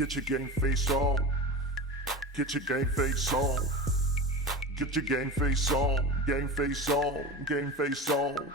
Get your GameFace on. Get your GameFace on. Get your GameFace on. GameFace on. GameFace on.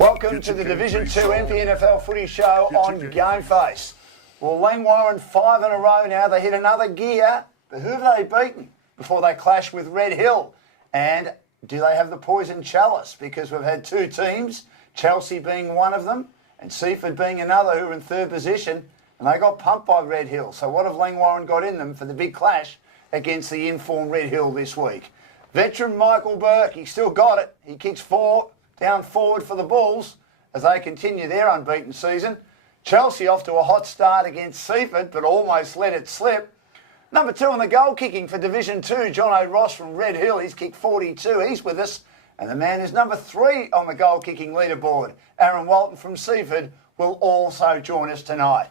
Welcome to the Division 2 MPNFL footy show on GameFace. Well, Langwarrin 5 in a row now. They hit another gear. But who have they beaten before they clash with Red Hill? And do they have the poison chalice? Because we've had two teams, Chelsea being one of them and Seaford being another, who are in third position. And they got pumped by Red Hill. So what have Langwarrin got in them for the big clash against the informed Red Hill this week? Veteran Michael Burke, he still got it. He kicks 4 down forward for the Bulls as they continue their unbeaten season. Chelsea off to a hot start against Seaford, but almost let it slip. Number 2 in the goal kicking for Division 2, John O'Ross from Red Hill. He's kicked 42. He's with us. And the man who's number 3 on the goal kicking leaderboard, Aaron Walton from Seaford, will also join us tonight.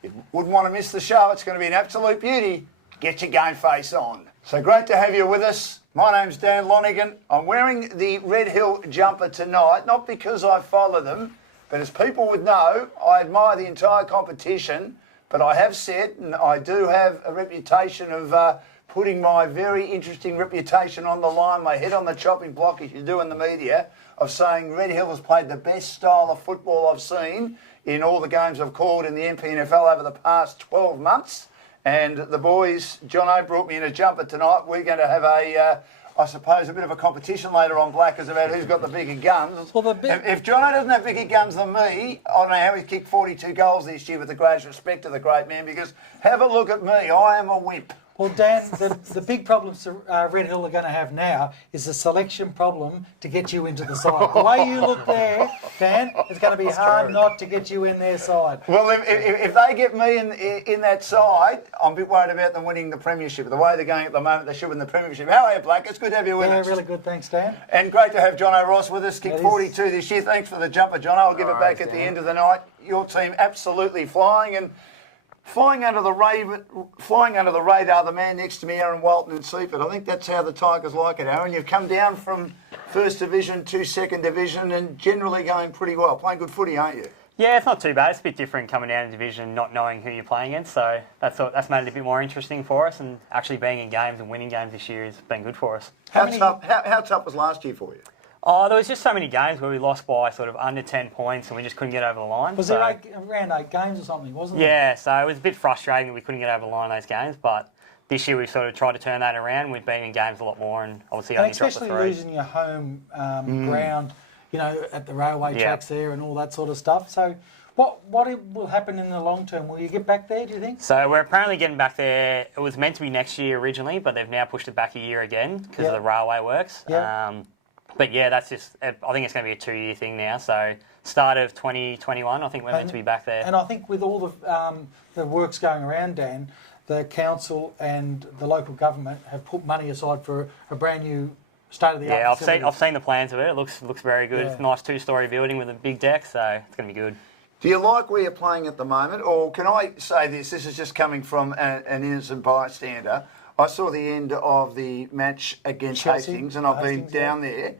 If you wouldn't want to miss the show, it's going to be an absolute beauty. Get your GameFace on. So great to have you with us. My name's Dan Lonigan. I'm wearing the Red Hill jumper tonight, not because I follow them, but as people would know, I admire the entire competition, but I have said, and I do have a reputation of putting my very interesting reputation on the line, my head on the chopping block, as you do in the media, of saying Red Hill has played the best style of football I've seen in all the games I've called in the MPNFL over the past 12 months. And the boys, Jono brought me in a jumper tonight. We're going to have I suppose, a bit of a competition later on, Blackers, about who's got the bigger guns. Well, if Jono doesn't have bigger guns than me, I don't know how he's kicked 42 goals this year, with the greatest respect to the great man, because have a look at me. I am a wimp. Well, Dan, the big problems Red Hill are going to have now is a selection problem to get you into the side. The way you look there, Dan, it's going to be hard not to get you in their side. Well, if they get me in that side, I'm a bit worried about them winning the premiership. The way they're going at the moment, they should win the premiership. How are you, Black? It's good to have you with us. Yeah, really good. Thanks, Dan. And great to have John O'Ross with us. Kicked 42 this year. Thanks for the jumper, John. I'll give it back at the end of the night. Your team absolutely flying and flying under the radar, the man next to me, Aaron Walton and Seaford. I think that's how the Tigers like it, Aaron. You've come down from First Division to Second Division and generally going pretty well. Playing good footy, aren't you? Yeah, it's not too bad. It's a bit different coming down to division, not knowing who you're playing against. So that's made it a bit more interesting for us, and actually being in games and winning games this year has been good for us. How tough was last year for you? Oh, there was just so many games where we lost by sort of under 10 points and we just couldn't get over the line. Was there around 8 games or something, wasn't it? Yeah, so it was a bit frustrating that we couldn't get over the line in those games, but this year we've sort of tried to turn that around. We've been in games a lot more and obviously only dropped the 3. Especially losing your home ground, you know, at the railway tracks there and all that sort of stuff. So what will happen in the long term? Will you get back there, do you think? So we're apparently getting back there. It was meant to be next year originally, but they've now pushed it back a year again because of the railway works. Yeah. But yeah, that's just, I think it's going to be a 2-year thing now. So start of 2021, I think we're meant to be back there. And I think with all the works going around, Dan, the council and the local government have put money aside for a brand new state-of-the-art facility. I've seen the plans of it. It looks very good. Yeah. It's a nice 2-storey building with a big deck, so it's going to be good. Do you like where you're playing at the moment? Or can I say this is just coming from an innocent bystander. I saw the end of the match against Chelsea, Hastings, and I've been down there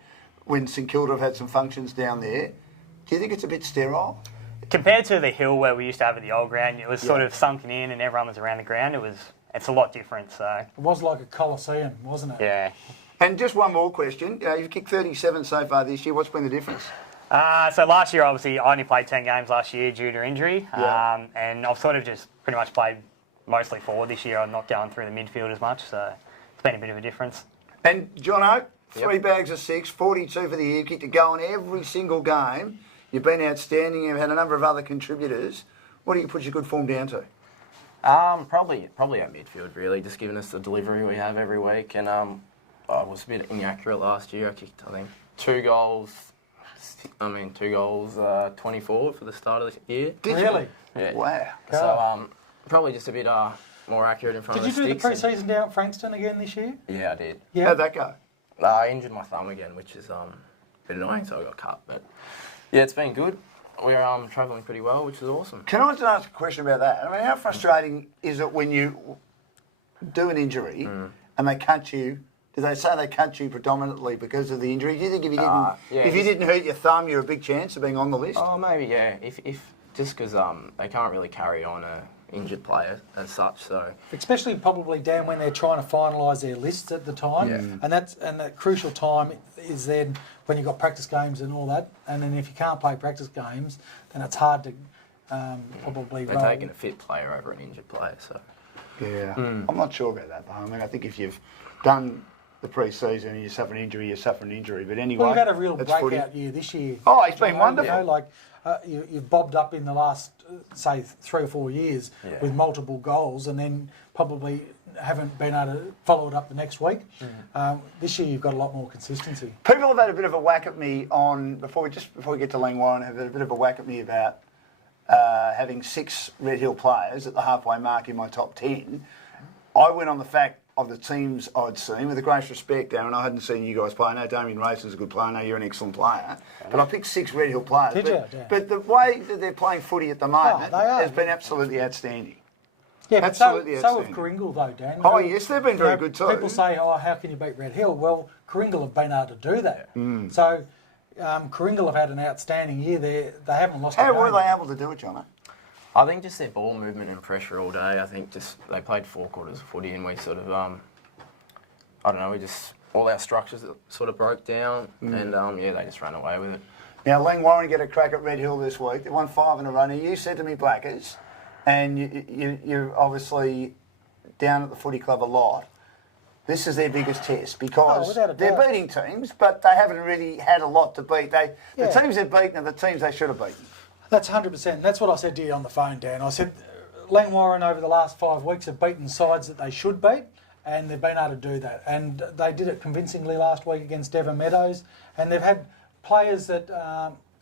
when St Kilda have had some functions down there. Do you think it's a bit sterile? Compared to the hill where we used to have at the old ground, it was sort of sunken in and everyone was around the ground. It's a lot different. So it was like a coliseum, wasn't it? Yeah. And just one more question. You've kicked 37 so far this year. What's been the difference? So last year, obviously, I only played 10 games last year due to injury. Yeah. And I've sort of just pretty much played mostly forward this year. I'm not going through the midfield as much, so it's been a bit of a difference. And Jono, 3 bags of 6, 42 for the year. Kicked a goal in every single game. You've been outstanding. You've had a number of other contributors. What do you put your good form down to? Probably our midfield, really, just giving us the delivery we have every week. And I was a bit inaccurate last year. I kicked, I think, 2 goals, 24 for the start of the year. Did really? You? Yeah. Wow. So probably just a bit more accurate in front of the sticks. Did you do the pre-season down at Frankston again this year? Yeah, I did. Yeah. How'd that go? I injured my thumb again, which is a bit annoying, so I got cut. But yeah, it's been good. We're travelling pretty well, which is awesome. Can I just ask a question about that? I mean, how frustrating is it when you do an injury and they cut you? Do they say they cut you predominantly because of the injury? Do you think if you didn't hurt your thumb, you're a big chance of being on the list? Oh, maybe, yeah. If just because they can't really carry on a injured player as such. So Especially probably, Dan, when they're trying to finalise their lists at the time. Yeah. And that crucial time is then when you've got practice games and all that. And then if you can't play practice games, then it's hard to probably they're roll. taking a fit player over an injured player. So Yeah, I'm not sure about that, though. I mean, I think if you've done the pre-season and you suffer an injury, you suffer an injury. But anyway, Well, you've had a real that's breakout footy. year this year. Oh, it's been You wonderful. know, like you've bobbed up in the last, say, 3 or 4 years Yeah. with multiple goals, and then probably haven't been able to follow it up the next week. This year you've got a lot more consistency. People have had a bit of a whack at me on before we get to Langwarren, have had a bit of a whack at me about having 6 Red Hill players at the halfway mark in my top 10. I went on the fact of the teams I'd seen, with the greatest respect, Darren. I hadn't seen you guys play. I know Damien Rayson's a good player. I know you're an excellent player. But I picked 6 Red Hill players. Did but, you? Yeah. But the way that they're playing footy at the moment they are. has been absolutely outstanding. Yeah, but Absolutely so have outstanding. Kringle though, Dan. Oh, yes, they've been very You know, good too. People say, oh, how can you beat Red Hill? Well, Kringle have been able to do that. So Kringle have had an outstanding year. They haven't lost a How game. were they able to do it, Jono? I think just their ball movement and pressure all day. I think just they played 4 quarters of footy and we sort of, I don't know, all our structures sort of broke down and yeah, they just ran away with it. Now, Langwarren get a crack at Red Hill this week. They won 5 in a row. Now, you said to me, Blackers, and you're obviously down at the footy club a lot. This is their biggest test because without a they're doubt. beating teams, but they haven't really had a lot to beat. The Yeah. teams they've beaten are the teams they should have beaten. That's 100%. That's what I said to you on the phone, Dan. I said Langwarren over the last 5 weeks have beaten sides that they should beat, and they've been able to do that. And they did it convincingly last week against Devon Meadows. And they've had players that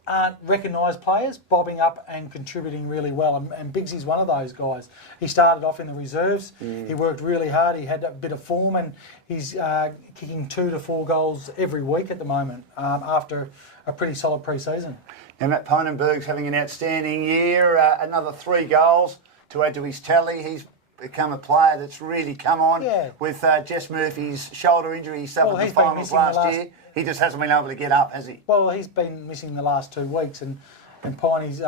aren't recognised players bobbing up and contributing really well. And Biggsy's one of those guys. He started off in the reserves. He worked really hard. He had a bit of form, and he's kicking 2 to 4 goals every week at the moment after a pretty solid pre-season. Now, Matt Ponenberg's having an outstanding year. Another 3 goals to add to his tally. He's become a player that's really come on with Jess Murphy's shoulder injury. He suffered in the finals last year. He just hasn't been able to get up, has he? Well, he's been missing the last 2 weeks, and Piney's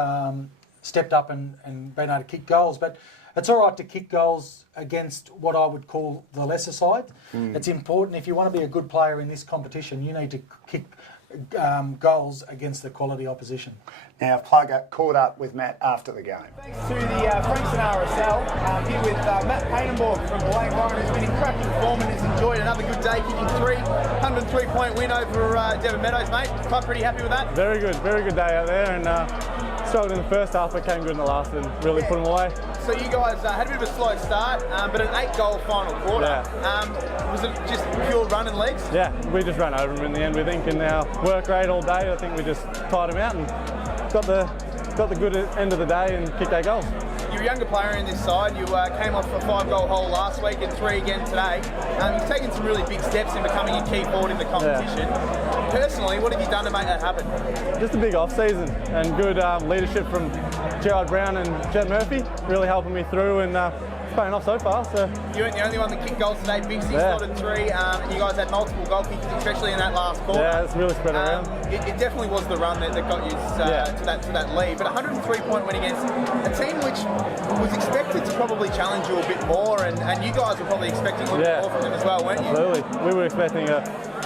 stepped up and been able to kick goals. But it's all right to kick goals against what I would call the lesser side. It's important. If you want to be a good player in this competition, you need to kick goals against the quality opposition. Now, Plugger caught up with Matt after the game. Thanks to the Frankston RSL, here with Matt Painenborg from Langwarren, who's been in cracking form and has enjoyed another good day, kicking 103-point win over Devon Meadows, mate. Quite pretty happy with that? Very good day out there, and struggled in the first half, but came good in the last and really put them away. So you guys had a bit of a slow start, but an 8-goal final quarter. Yeah. Was it just pure run and legs? Yeah, we just ran over them in the end, we think, and our work rate all day, I think we just tied them out and got the good end of the day and kicked 8 goals. You're a younger player in this side. You came off a 5-goal hole last week and 3 again today. You've taken some really big steps in becoming a key forward in the competition. Personally, what have you done to make that happen? Just a big off-season and good leadership from Gerard Brown and Jed Murphy, really helping me through and paying off so far. So you weren't the only one that kicked goals today. Bigsy slotted 3. And you guys had multiple goal kicks, especially in that last quarter. Yeah, it's really spread around. It definitely was the run that got you to that lead. But a 103-point win against a team which was expected to probably challenge you a bit more, and you guys were probably expecting a little bit more from them as well, weren't you? Absolutely. We were expecting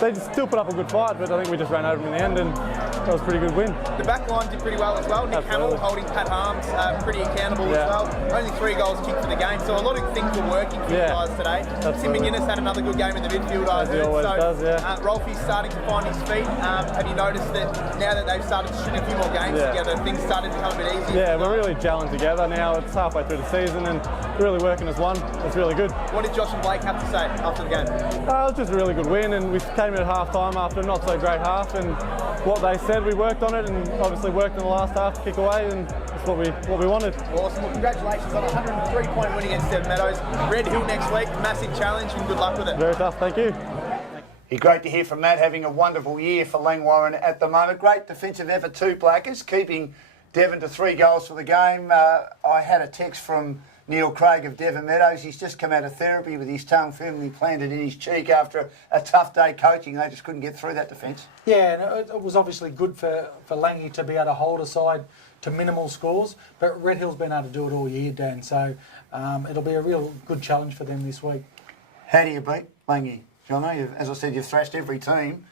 they still put up a good fight, but I think we just ran over them in the end, and that was a pretty good win. The back line did pretty well as well. Nick Hamill holding Pat Harms pretty accountable as well. Only 3 goals kicked for the game, so a lot of things were working for you guys today. Absolutely. Tim McGuinness had another good game in the midfield, I heard. He always does, Rolfie's starting to find his feet. Have you noticed that now that they've started to string a few more games together, things started to become a bit easier? Yeah, we're really gelling together now. It's halfway through the season and really working as one. It's really good. What did Josh and Blake have to say after the game? It was just a really good win, and we came in at half-time after a not so great half, and what they said, we worked on it, and obviously worked in the last half to kick away, and that's what we wanted. Awesome. Well, congratulations on a 103-point win against Devon Meadows. Red Hill next week, massive challenge, and good luck with it. Very tough, thank you. Great to hear from Matt, having a wonderful year for Langwarren at the moment. Great defensive effort too, Blackers, keeping Devon to 3 goals for the game. I had a text from Neil Craig of Devon Meadows. He's just come out of therapy with his tongue firmly planted in his cheek after a tough day coaching. They just couldn't get through that defence. Yeah, and it was obviously good for Langy to be able to hold a side to minimal scores. But Red Hill's been able to do it all year, Dan. So it'll be a real good challenge for them this week. How do you beat Langy? Jono, as I said, you've thrashed every team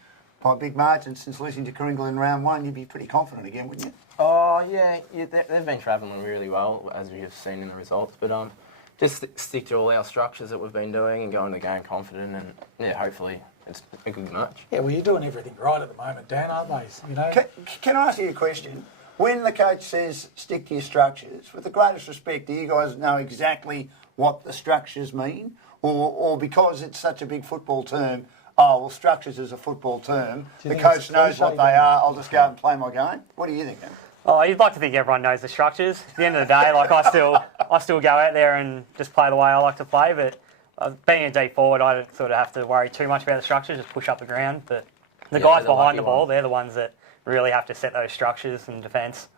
by a big margin since losing to Kooringal in round one. You'd be pretty confident again, wouldn't you? Oh, yeah, they've been travelling really well, as we've seen in the results. But just stick to all our structures that we've been doing and go into the game confident, and yeah, hopefully it's a good match. Yeah, well, you're doing everything right at the moment, Dan, aren't they? You know. Can I ask you a question? When the coach says stick to your structures, with the greatest respect, do you guys know exactly what the structures mean? Or because it's such a big football term, oh, well, structures is a football term, the coach knows what they are, I'll just go and play my game? What do you think, Dan? Oh, you'd like to think everyone knows the structures. At the end of the day, like I still go out there and just play the way I like to play. But being a deep forward, I don't sort of have to worry too much about the structures. Just push up the ground. But the guys behind the ball, they're the ones that really have to set those structures and defence.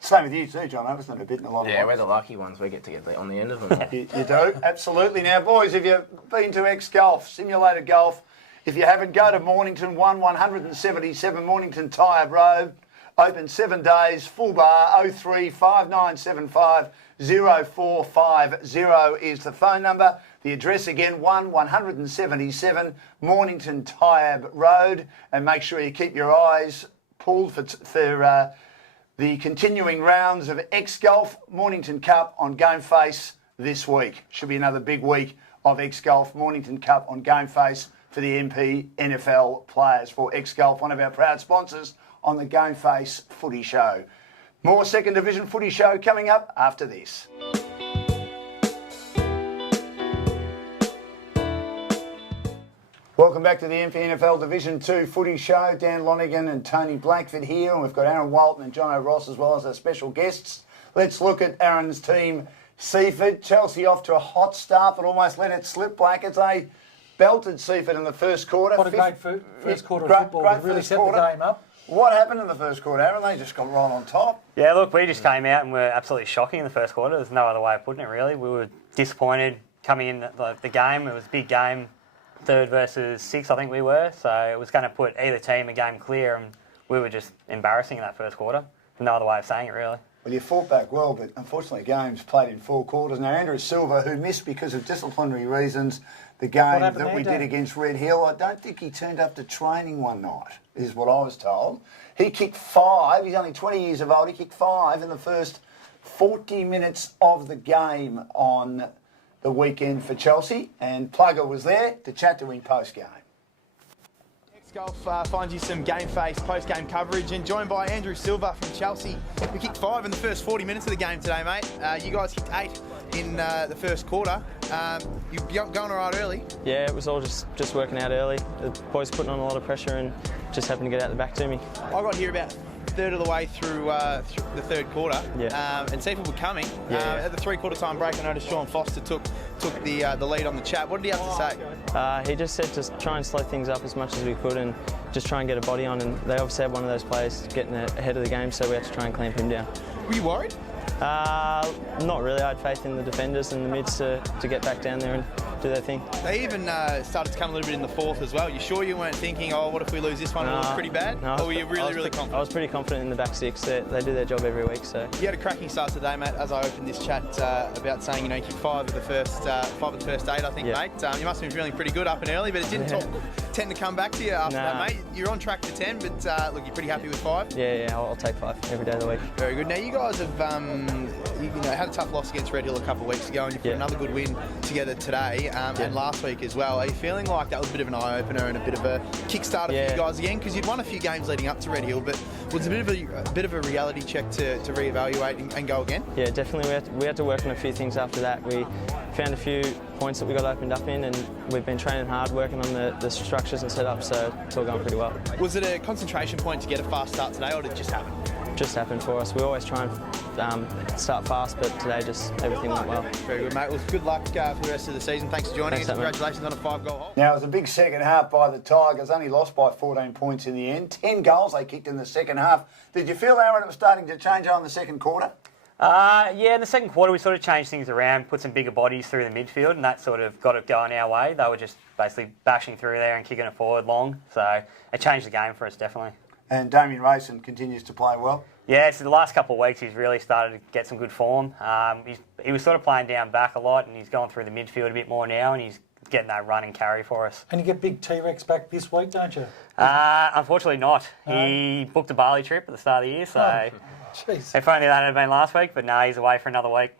Same with you too, John. Isn't it a bit in a lot of Yeah, ways? we're the lucky ones. We get to get on the end of them. You do, absolutely. Now, boys, if you've been to X-Golf, simulated golf, if you haven't, go to Mornington 177 Mornington Tyre Road. Open 7 days, full bar, 03 5975 0450 is the phone number. The address again, 177 Mornington Tyre Road. And make sure you keep your eyes pulled for the continuing rounds of X-Golf Mornington Cup on GameFace this week. Should be another big week of X-Golf Mornington Cup on GameFace for the MPNFL players. For X-Golf, one of our proud sponsors on the GameFace Footy Show. More Second Division Footy Show coming up after this. Welcome back to the MPNFL Division 2 Footy Show. Dan Lonigan and Tony Blackford here, and we've got Aaron Walton and Jono Ross as well as our special guests. Let's look at Aaron's team, Seaford. Chelsea off to a hot start, but almost let it slip. Blackers, they belted Seaford in the first quarter. What a great first quarter of football. They really set the game up. What happened in the first quarter, Aaron? They just got right on top. Yeah, look, we just came out and were absolutely shocking in the first quarter. There's no other way of putting it, really. We were disappointed coming in the game. It was a big game, 3rd versus 6th, I think we were. So it was going to put either team a game clear, and we were just embarrassing in that first quarter. No other way of saying it, really. Well, you fought back well, but unfortunately games played in 4 quarters. Now, Andrew Silva, who missed because of disciplinary reasons the game that we did against Red Hill, I don't think he turned up to training one night, is what I was told. He kicked 5. He's only 20 years of old. He kicked 5 in the first 40 minutes of the game on the weekend for Chelsea, and Plugger was there to chat to him post-game. X-Golf finds you some GameFace post-game coverage, and joined by Andrew Silva from Chelsea, who kicked 5 in the first 40 minutes of the game today, mate. You guys kicked 8 in the first quarter. You going all right early? Yeah, it was all just working out early. The boys putting on a lot of pressure and just happened to get out the back to me. I got here about a third of the way through the third quarter, and Seaford were coming. At the 3/4 time break, I noticed Sean Foster took the lead on the chat. What did he have to say? He just said to try and slow things up as much as we could and just try and get a body on, and they obviously had one of those players getting ahead of the game, so we had to try and clamp him down. Were you worried? Not really. I had faith in the defenders and the mids to get back down there and do their thing. They even started to come a little bit in the 4th as well. You sure you weren't thinking, oh, what if we lose this one? It was pretty bad? No, or were you really confident? I was pretty confident in the back 6. They do their job every week. So you had a cracking start today, mate. As I opened this chat about saying, you kicked 5 of the first 8, I think, mate. You must have been feeling pretty good up and early, but it didn't tend to come back to you after that, mate. You're on track for 10, but look, you're pretty happy with 5? Yeah, I'll take 5 every day of the week. Very good. Now, you guys have had a tough loss against Red Hill a couple of weeks ago, and you put another good win together today and last week as well. Are you feeling like that was a bit of an eye-opener and a bit of a kickstarter for you guys again? Because you'd won a few games leading up to Red Hill, but was it a bit of a reality check to reevaluate and go again? Yeah, definitely. We had to work on a few things after that. We found a few points that we got opened up in, and we've been training hard, working on the structures and setup, so it's all going pretty well. Was it a concentration point to get a fast start today, or did it just happen? Just happened for us. We always try and start fast, but today just everything went well. Very good, mate. Well, good luck for the rest of the season. Thanks for joining us. Congratulations on a 5-goal haul. Now, it was a big second half by the Tigers. Only lost by 14 points in the end. 10 goals they kicked in the second half. Did you feel, Aaron, it was starting to change on the second quarter? Yeah, in the second quarter we sort of changed things around, put some bigger bodies through the midfield, and that sort of got it going our way. They were just basically bashing through there and kicking it forward long, so it changed the game for us, definitely. And Damien Rayson continues to play well. Yeah, so the last couple of weeks he's really started to get some good form. He was sort of playing down back a lot, and he's gone through the midfield a bit more now, and he's getting that run and carry for us. And you get big T-Rex back this week, don't you? Unfortunately not. He booked a Bali trip at the start of the year, so if only that had been last week, but no, he's away for another week.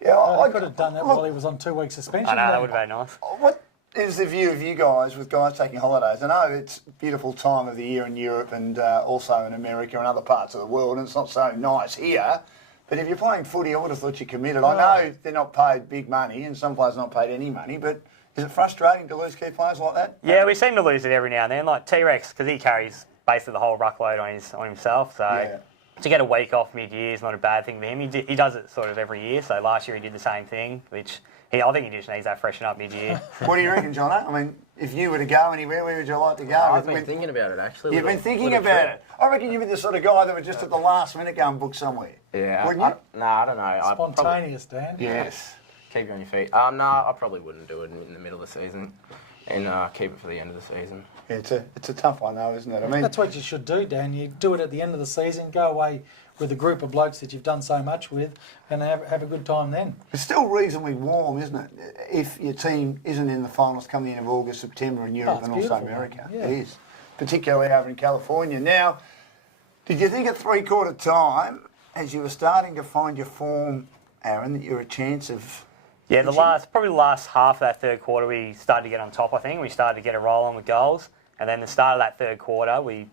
Yeah, I could have done that while he was on 2 weeks suspension. I know, that would have been nice. What is the view of you guys with guys taking holidays? I know it's a beautiful time of the year in Europe and also in America and other parts of the world, and it's not so nice here. But if you're playing footy, I would have thought you committed. I know they're not paid big money, and some players not paid any money, but is it frustrating to lose key players like that? Yeah, we seem to lose it every now and then. Like T-Rex, because he carries basically the whole ruckload on himself. So to get a week off mid-year is not a bad thing for him. He does it sort of every year. So last year he did the same thing, which I think he just needs that freshen up mid-year. What do you reckon, John? I mean, if you were to go anywhere, where would you like to go? I've been thinking about it, actually. You've been thinking about it? I reckon you'd be the sort of guy that would just at the last minute go and book somewhere. Yeah. Wouldn't you? No, I don't know. Spontaneous, Dan. Yes. Keep you on your feet. No, I probably wouldn't do it in the middle of the season and keep it for the end of the season. Yeah, it's a tough one, though, isn't it? I mean, that's what you should do, Dan. You do it at the end of the season, go away with a group of blokes that you've done so much with and have a good time then. It's still reasonably warm, isn't it? If your team isn't in the finals come the end of August, September in Europe and also America. Yeah. It is. Particularly over in California. Now, did you think at three-quarter time, as you were starting to find your form, Aaron, that you were a chance of... Yeah, probably the last half of that third quarter we started to get on top, I think. We started to get a roll on with goals. And then the start of that third quarter, we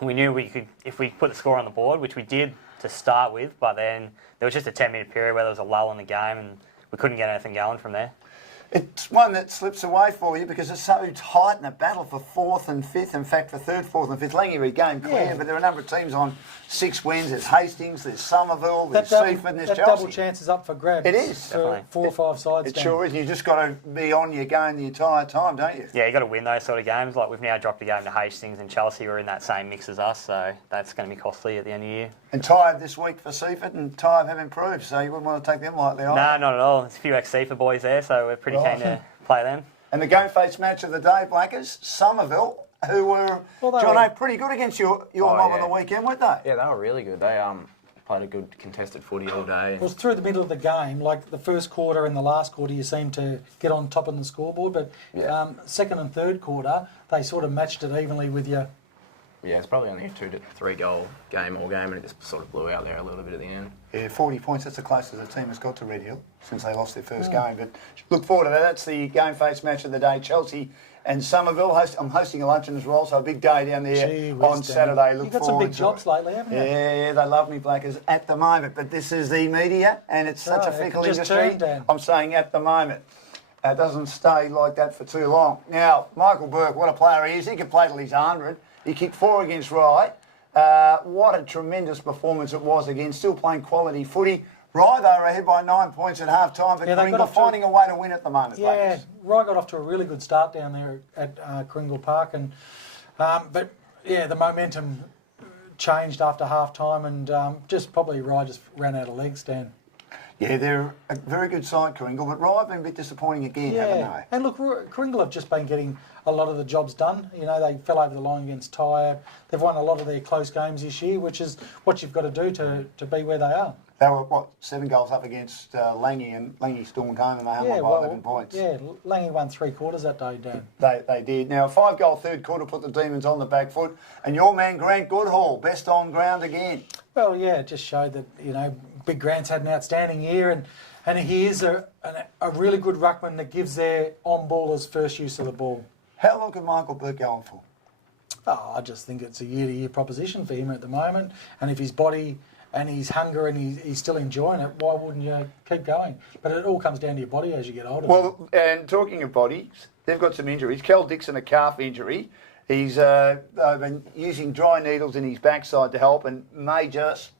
knew we could, if we put the score on the board, which we did to start with, but then there was just a 10-minute period where there was a lull in the game and we couldn't get anything going from there. It's one that slips away for you because it's so tight in a battle for fourth and fifth. In fact, for third, fourth and fifth, Langley game clear, but there are a number of teams on 6 wins. There's Hastings, there's Somerville, there's Seaford, and there's Chelsea. That double chance is up for grabs. It is. For 4 or 5 sides. It sure is. You just got to be on your game the entire time, don't you? Yeah, you got to win those sort of games. Like we've now dropped a game to Hastings and Chelsea were in that same mix as us, so that's going to be costly at the end of the year. And Tybe this week for Seaford, and Tybe have improved, so you wouldn't want to take them lightly either. No, not at all. There's a few ex-Seaford boys there, so we're pretty keen to play them. And the GameFace match of the day, Blackers, Somerville, who were, John, pretty good against your mob on the weekend, weren't they? Yeah, they were really good. They played a good contested footy all day. It was through the middle of the game, like the first quarter and the last quarter, you seemed to get on top of the scoreboard, but second and third quarter, they sort of matched it evenly with you. Yeah, it's probably only a 2 to 3 goal game all game, and it just sort of blew out there a little bit at the end. Yeah, 40 points, that's the closest the team has got to Red Hill since they lost their first game. But look forward to that. That's the GameFace match of the day, Chelsea and Somerville. I'm hosting a luncheon as well, so a big day down there on Saturday. Look forward to it. You've got some big jobs lately, haven't you? Yeah, they love me, Blackers, at the moment. But this is the media, and it's such a fickle industry. I'm saying at the moment. It doesn't stay like that for too long. Now, Michael Burke, what a player he is. He can play till he's 100. He kicked 4 against Rye. What a tremendous performance it was again. Still playing quality footy. Rye, they were ahead by 9 points at half-time, but Kringle finding a way to win at the moment. Yeah, Rye got off to a really good start down there at Kringle Park. And but, yeah, the momentum changed after half-time and just probably Rye just ran out of legs, Dan. Yeah, they're a very good side, Kringle, but Rye have been a bit disappointing again, haven't they? And look, Kringle have just been getting a lot of the jobs done. You know, they fell over the line against Tyre. They've won a lot of their close games this year, which is what you've got to do to be where they are. They were, 7 goals up against Langy, and Langy stormed home and they hung by 11 points. Yeah, Langy won 3 quarters that day, Dan. They did. Now, a 5-goal third quarter put the Demons on the back foot, and your man Grant Goodhall, best on ground again. Well, yeah, it just showed that, you know, Big Grant's had an outstanding year, and he is a really good ruckman that gives their on-ballers first use of the ball. How long can Michael Burke go on for? Oh, I just think it's a year-to-year proposition for him at the moment, and if his body and his hunger and he's still enjoying it, why wouldn't you keep going? But it all comes down to your body as you get older. Well, and talking of bodies, they've got some injuries. Kel Dixon, a calf injury. He's been using dry needles in his backside to help and may just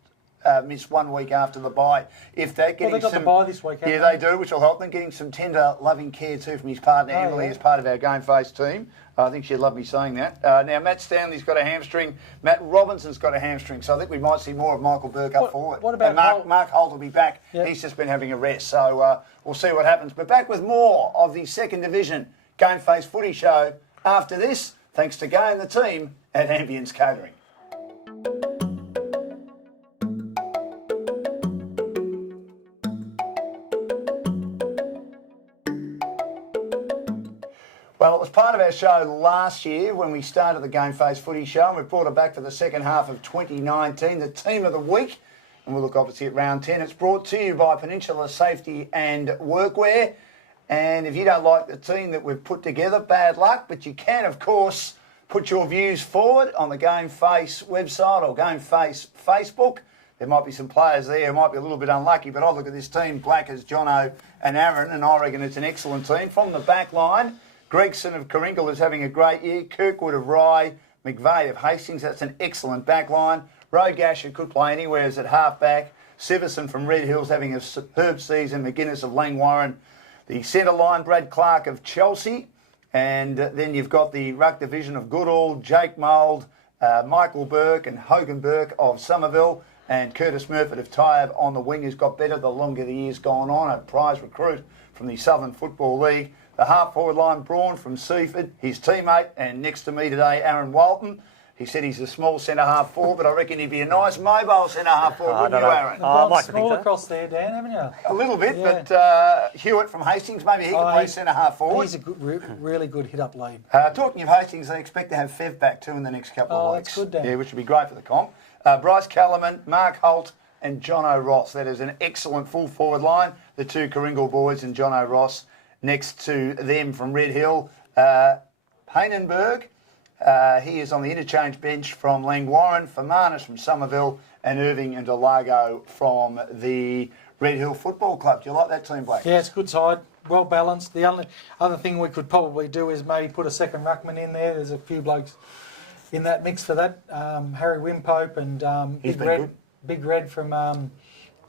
miss 1 week after the bye. If that getting they've got the bye this week, haven't they do, which will help them. Getting some tender, loving care too from his partner Emily as part of our GameFace team. I think she'd love me saying that. Now, Matt Stanley's got a hamstring. Matt Robinson's got a hamstring. So I think we might see more of Michael Burke up forward. What about Mark Holt will be back. Yep. He's just been having a rest. So we'll see what happens. But back with more of the second division GameFace footy show after this, thanks to Gay and the team at Ambience Catering. Well, it was part of our show last year when we started the GameFace Footy Show, and we've brought it back for the second half of 2019, the Team of the Week. And we'll look obviously at round 10. It's brought to you by Peninsula Safety and Workwear. And if you don't like the team that we've put together, bad luck. But you can, of course, put your views forward on the GameFace website or GameFace Facebook. There might be some players there who might be a little bit unlucky, but I look at this team, Blackers, Jono and Aaron, and I reckon it's an excellent team. From the back line, Gregson of Coringle is having a great year. Kirkwood of Rye, McVeigh of Hastings, that's an excellent back line. Rogasher could play anywhere as at half-back. Severson from Red Hills having a superb season. McGuinness of Langwarren. The centre line, Brad Clark of Chelsea. And then you've got the ruck division of Goodall, Jake Mould, Michael Burke and Hogan Burke of Somerville. And Curtis Murphy of Tyab on the wing has got better the longer the year's gone on. A prize recruit from the Southern Football League. The half-forward line, Braun from Seaford, his teammate, and next to me today, Aaron Walton. He said he's a small centre-half forward, but I reckon he'd be a nice mobile centre-half forward, wouldn't you, Aaron? I'd like to think so. Across there, Dan, haven't you? A little bit, Yeah. but Hewitt from Hastings, maybe he could play centre-half forward. He's a good, really good hit-up lead. Talking of Hastings, they expect to have Fev back too in the next couple of weeks. That's good, Dan. Yeah, which would be great for the comp. Bryce Callaman, Mark Holt and Jono Ross. That is an excellent full-forward line. The two Coringle boys and Jono Ross next to them from Red Hill. Painenberg, he is on the interchange bench from Langwarren, Fermanus from Somerville, and Irving and Delago from the Red Hill Football Club. Do you like that team, Blake? Yeah, it's a good side, well balanced. The only other thing we could probably do is maybe put a second ruckman in there. There's a few blokes in that mix for that. Harry Wimpope and Big Red from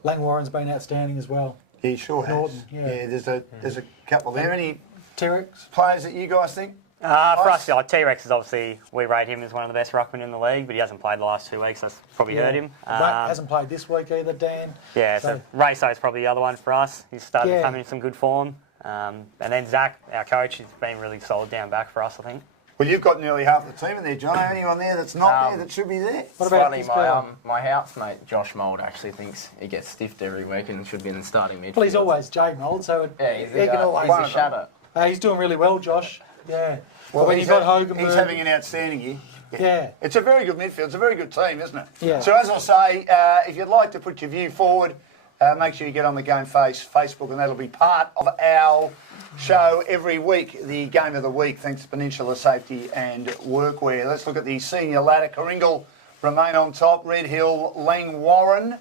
Langwarren's been outstanding as well. He sure has. Norton, yeah. There's a couple there. Any T-Rex players that you guys think? For us, T-Rex is obviously, we rate him as one of the best ruckmen in the league, but he hasn't played the last 2 weeks. That's probably hurt him. Hasn't played this week either, Dan. Yeah, so Raso is probably the other one for us. He's started to come in some good form. And then Zach, our coach, has been really solid down back for us, I think. Well, you've got nearly half the team in there, John. Anyone there that's not there that should be there? What about funny, my housemate Josh Mould actually thinks he gets stiffed every week and should be in the starting midfield. Well, he's always J Mould, so he's a shadow. He's doing really well, Josh. Yeah. Well, when you've got Hogan, he's having an outstanding year. Yeah. It's a very good midfield. It's a very good team, isn't it? Yeah. So as I say, if you'd like to put your view forward, make sure you get on the GameFace Facebook, and that'll be part of our show every week, the Game of the Week, thanks to Peninsula Safety and Workwear. Let's look at the senior ladder. Coringle remain on top, Red Hill, Langwarren,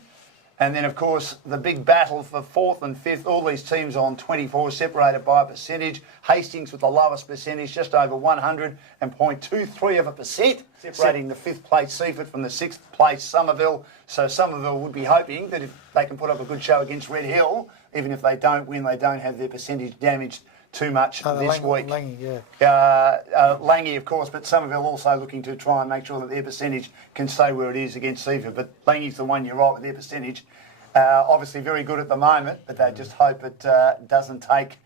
and then, of course, the big battle for 4th and 5th. All these teams on 24, separated by a percentage. Hastings with the lowest percentage, just over 100 and 0.23%, separating the 5th place Seaford from the 6th place Somerville. So Somerville would be hoping that if they can put up a good show against Red Hill, even if they don't win, they don't have their percentage damaged too much this week. Langy, of course, but Somerville also looking to try and make sure that their percentage can stay where it is against Seaford. But Langy's the one you're right with their percentage. Obviously very good at the moment, but they just hope it doesn't take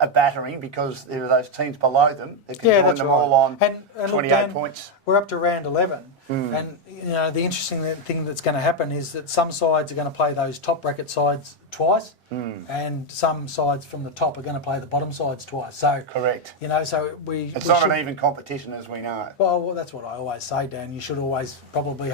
a battering, because there are those teams below them that can join them all on and 28 Dan, points. We're up to round 11, and the interesting thing that's going to happen is that some sides are going to play those top bracket sides twice, and some sides from the top are going to play the bottom sides twice. So correct. So it's not an even competition, as we know. Well, that's what I always say, Dan. You should always probably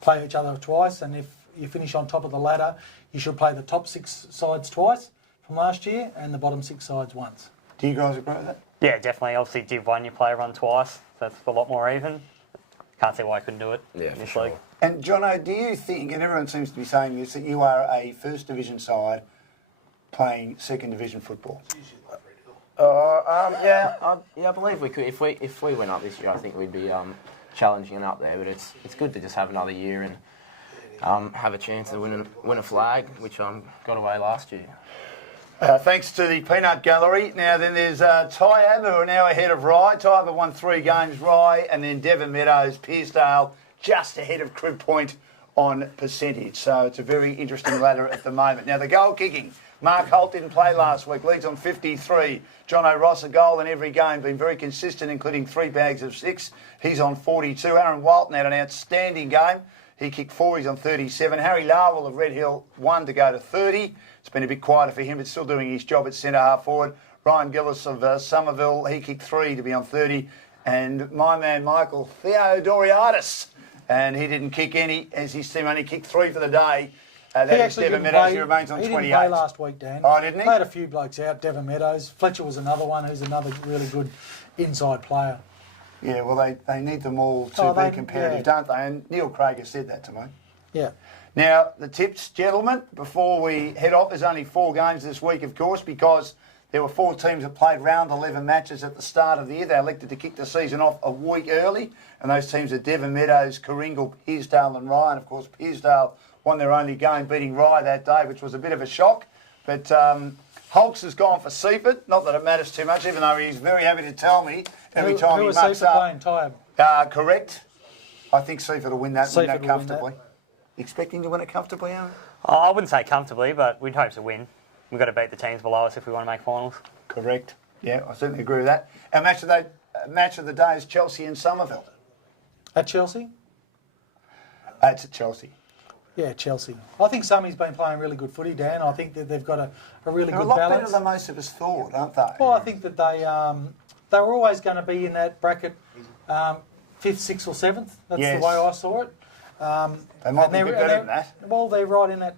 play each other twice, and if you finish on top of the ladder, you should play the top 6 sides twice from last year and the bottom 6 sides once. Do you guys agree with that? Yeah, definitely. Obviously, Div 1 you play everyone twice. That's a lot more even. Can't see why I couldn't do it in this league. And Jono, do you think, and everyone seems to be saying this, that you are a First Division side playing Second Division football? I believe we could. If we went up this year, I think we'd be challenging and up there. But it's good to just have another year and have a chance to win a flag, which got away last year. Thanks to the Peanut Gallery. Now then there's Tyab, who are now ahead of Rye. Tyab have won 3 games, Rye, and then Devon Meadows, Pearsdale, just ahead of Crib Point on percentage. So it's a very interesting ladder at the moment. Now the goal kicking. Mark Holt didn't play last week, leads on 53. Jono Ross, a goal in every game, been very consistent, including 3 bags of 6. He's on 42. Aaron Walton had an outstanding game. He kicked 4, he's on 37. Harry Larwell of Red Hill, 1 to go to 30. It's been a bit quieter for him, but still doing his job at centre half forward. Ryan Gillis of Somerville, he kicked 3 to be on 30. And my man Michael Theodoriadis, and he didn't kick any, as his team only kicked 3 for the day. That is Devon Meadows. He remains on 28. He didn't play last week, Dan. Oh, didn't he? Played a few blokes out. Devon Meadows. Fletcher was another one who's another really good inside player. Yeah, well, they need them all to be competitive, don't they? And Neil Craig has said that to me. Yeah. Now, the tips, gentlemen, before we head off, there's only 4 games this week, of course, because there were 4 teams that played round 11 matches at the start of the year. They elected to kick the season off a week early, and those teams are Devon Meadows, Coringal, Pearsdale and Rye. And, of course, Pearsdale won their only game, beating Rye that day, which was a bit of a shock. But Hulks has gone for Seaford. Not that it matters too much, even though he's very happy to tell me every time he mucks up. Playing Tyab? Correct. I think Seaford will win that comfortably. Expecting to win it comfortably, Aaron? Oh, I wouldn't say comfortably, but we'd hope to win. We've got to beat the teams below us if we want to make finals. Correct. Yeah, I certainly agree with that. Our match of the day is Chelsea and Somerville. At Chelsea? It's at Chelsea. Yeah, Chelsea. I think Summy's been playing really good footy, Dan. I think that they've got a really They're good a lot balance. better than most of us thought, aren't they? Well, I think that they were always going to be in that bracket, 5th, 6th or 7th. That's the way I saw it. They might be a bit better than that. Well, they're right in that.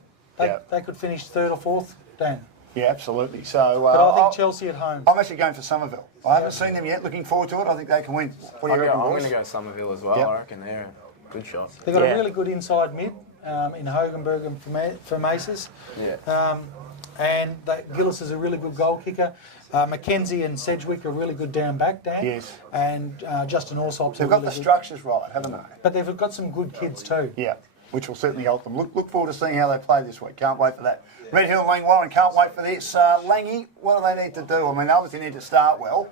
They could finish 3rd or 4th, Dan. Yeah, absolutely. So, but I think Chelsea at home. I'm actually going for Somerville. I haven't seen them yet. Looking forward to it. I think they can win. What do you reckon, I'm boys? going to go Somerville as well. I reckon they're a good shot. They've got a really good inside mid in Hogenberg and Vermaces. Yeah. And Gillis is a really good goal kicker. Mackenzie and Sedgwick are really good down back, Dan. Yes. And Justin Alsop's They've got the structures right, haven't they? But they've got some good kids too. Yeah, which will certainly help them. Look forward to seeing how they play this week. Can't wait for that. Red Hill, Lang Warren, can't wait for this. Langy, what do they need to do? I mean, obviously need to start well.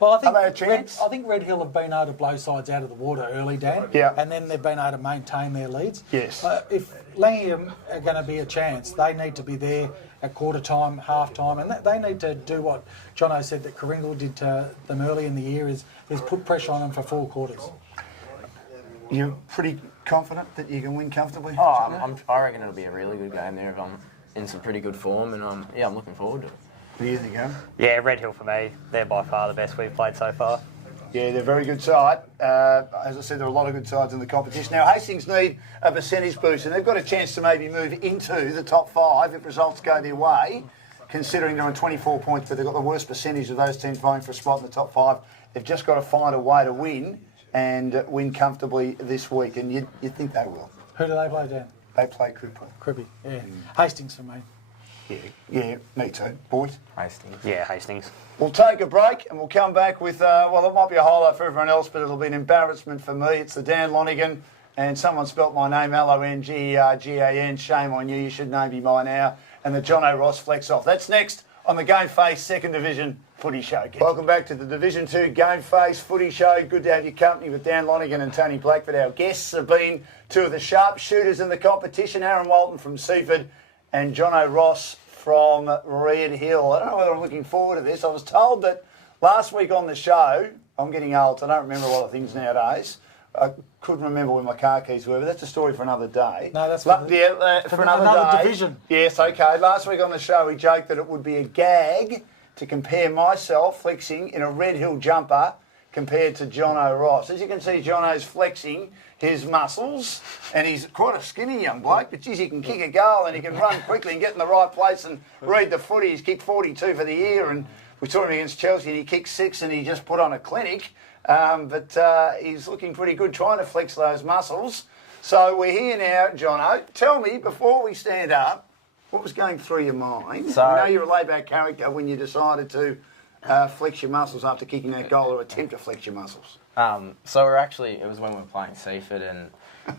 Well, I think Are they a chance? I think Red Hill have been able to blow sides out of the water early, Dan. Yeah. And then they've been able to maintain their leads. Yes. If Langy are going to be a chance, they need to be there at quarter time, half time, and they need to do what Jono said that Coringal did to them early in the year is put pressure on them for 4 quarters. You're pretty confident that you can win comfortably? Oh, I reckon it'll be a really good game there if I'm in some pretty good form, and I'm looking forward to it. What do you think, Aaron? Yeah, Red Hill for me. They're by far the best we've played so far. Yeah, they're a very good side. As I said, there are a lot of good sides in the competition. Now, Hastings need a percentage boost, and they've got a chance to maybe move into the top 5 if results go their way, considering they're on 24 points, but they've got the worst percentage of those teams vying for a spot in the top 5. They've just got to find a way to win and win comfortably this week, and you'd think they will. Who do they play, Dan? They play Cooper. Cribbie, yeah. Hastings for me. Yeah, me too. Boyd? Hastings. Yeah, Hastings. We'll take a break and we'll come back with, well, it might be a highlight for everyone else, but it'll be an embarrassment for me. It's the Dan Lonigan, and someone spelt my name Longergan. Shame on you, you should know me by now. And the Jono Ross flex off. That's next on the GameFace Second Division Footy Show. Welcome back to the Division 2 GameFace Footy Show. Good to have your company with Dan Lonigan and Tony Blackford. Our guests have been 2 of the sharpshooters in the competition, Aaron Walton from Seaford and Jono Ross from Red Hill. I don't know whether I'm looking forward to this. I was told that last week on the show, I'm getting old, so I don't remember a lot of things nowadays. I couldn't remember where my car keys were, but that's a story for another day. No, that's for another day. division. Yes, okay. Last week on the show, we joked that it would be a gag to compare myself flexing in a Red Hill jumper compared to Jono Ross. As you can see, Jono's flexing his muscles, and he's quite a skinny young bloke, but geez, he can kick a goal and he can run quickly and get in the right place and read the footy. He's kicked 42 for the year, and we saw him against Chelsea and he kicked 6 and he just put on a clinic. But he's looking pretty good trying to flex those muscles. So we're here now, Jono. Tell me, before we stand up, what was going through your mind? So, I know you're a laid-back character when you decided to flex your muscles after kicking that goal or attempt to flex your muscles. So it was when we were playing Seaford, and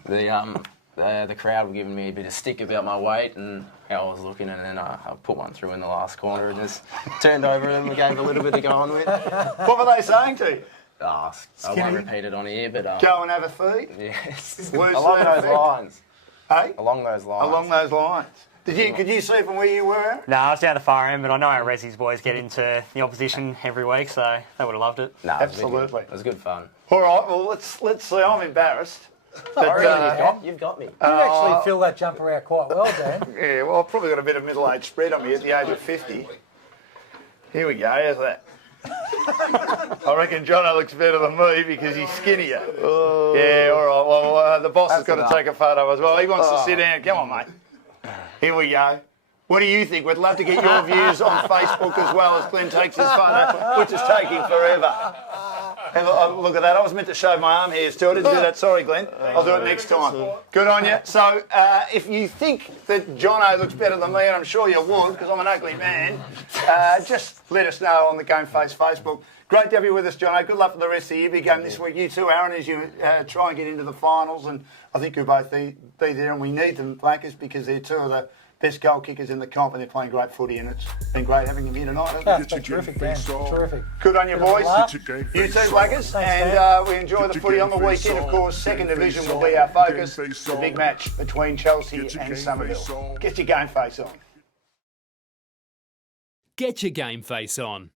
the crowd were giving me a bit of stick about my weight and how I was looking, and then I put one through in the last corner and just turned over and we gave a little bit to go on with. What were they saying to you? I won't repeat it on here, but... Go and have a feed? Yes. Words Along to that those effect? lines. Hey? Along those lines. Along those lines. Could you see from where you were? No, I was down the far end, but I know our Resi's boys get into the opposition every week, so they would have loved it. No, absolutely. It was good fun. All right, well, let's see. I'm embarrassed. But, you've got me. You actually fill that jumper out quite well, Dan. Yeah, well, I've probably got a bit of middle-age spread on me at the age of 50. Here we go. How's that? I reckon Jono looks better than me because he's skinnier. Oh. Yeah, all right. Well, the boss has got to take a photo as well. He wants to sit down. Come on, mate. Here we go. What do you think? We'd love to get your views on Facebook as well as Glenn takes his photo, which is taking forever. Have a look at that. I was meant to shave my arm hairs too. I didn't do that. Sorry, Glenn. I'll do it next time. Good on you. So, if you think that Jono looks better than me, and I'm sure you would, because I'm an ugly man, just let us know on the GameFace Facebook. Great to have you with us, Jono. Good luck for the rest of the year. Big game this week. You too, Aaron, as you try and get into the finals. And I think you'll both be there, and we need them, Blackers, because they're two of the best goal kickers in the comp, and they're playing great footy, and it's been great having them here tonight, hasn't it? That's been terrific, Dan. Terrific. Good on you, boys. You too, Blackers. And we enjoy the footy on the weekend. Of course, second division will be our focus. The big match between Chelsea and Somerville. Get your game face on. Get your game face on.